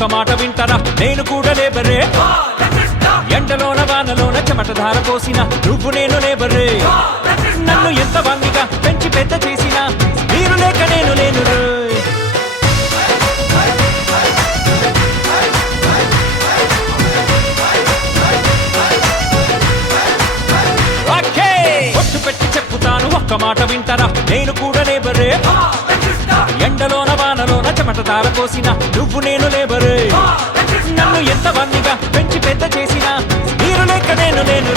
ఒక్క మాట వింటారా నేను కూడా లేబరే ఎండలోన వానలోన చెమటధార పోసిన నువ్వు నేను లేబరే నన్ను ఎంత వంగిగా పెంచి పెద్ద చేసిన మీరు లేక నేను లేను ఒట్టు పెట్టి చెప్పుతాను ఒక్క మాట వింటారా నేను కూడా లేబరే ఎండలోన వానలోన చెమటధార పోసిన నువ్వు నేను లేబరే నన్ను ఎంత వన్నిగా పెంచి పెద్ద చేసిన మీరు లేక నేను లేను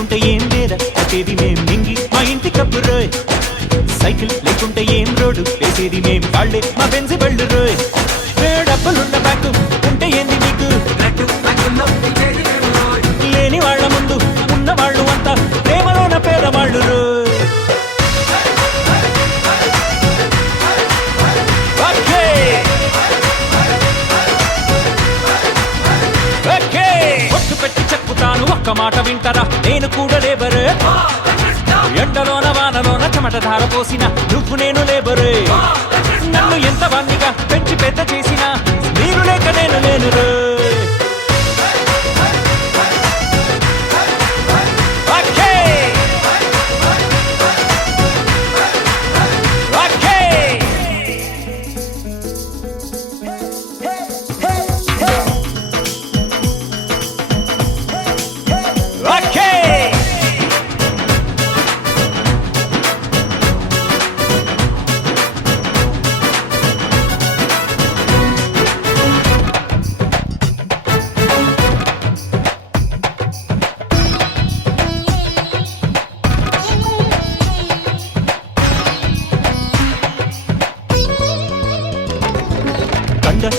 లేకుంటే ఏం లేదా కట్టేది మేం మింగి మా ఇంటి కప్పు రోయ్ సైకిల్ లేకుంటే ఏం రోడ్డు వేసేది మేం కాళ్ళే మా బెంజి బళ్ళు రోయ్ డబ్బులున్న బ్యాంకు ఉంటే ఏంది మీకు లేని వాళ్ళ ముందు ఉన్న వాళ్ళు అంతా ప్రేమలోన పేదవాళ్ళు రోయ్ ఒట్టు పెట్టి చెప్పుతాను ఒక్క మాట వింటారా నేను కూడా లేబరే ఎండలోన వానలోన చెమటధార పోసిన నువ్వు నేను లేబరే నన్ను ఎంత వన్నిగా పెంచి పెద్ద చేసిన మీరు లేక నేను లేను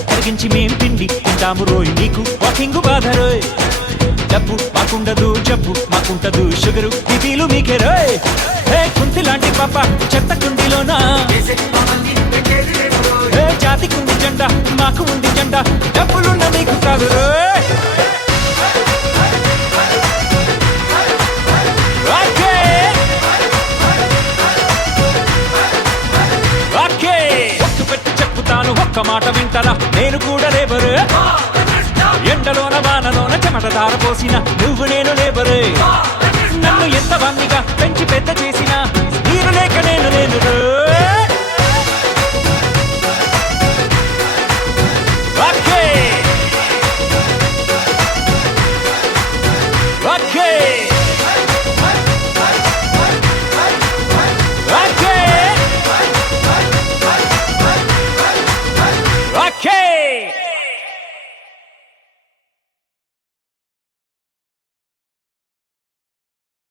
తరిగించి మేం తిండి తింటాము రోయ్ నీకు వాకింగ్ బాధ రోయ్ డబ్బు మాకుండదు జబ్బు మాకుంటదు షుగరు బీపీలు మీకే రోయ్ హే కుంతి లాంటి పాప చెత్త కుండిలోనా హే జాతికుంది జెండా మాకు ఉంది జెండా డబ్బులున్న మీకు కాదు రోయ్ ఒక్క మాట వింటారా నేను కూడా లేబరే ఎండలోన వానలోన చెమటధార పోసిన నువ్వు నేను లేబరే నన్ను ఎంత వన్నిగా పెంచి పెద్ద చేసిన మీరు లేక నేను లేను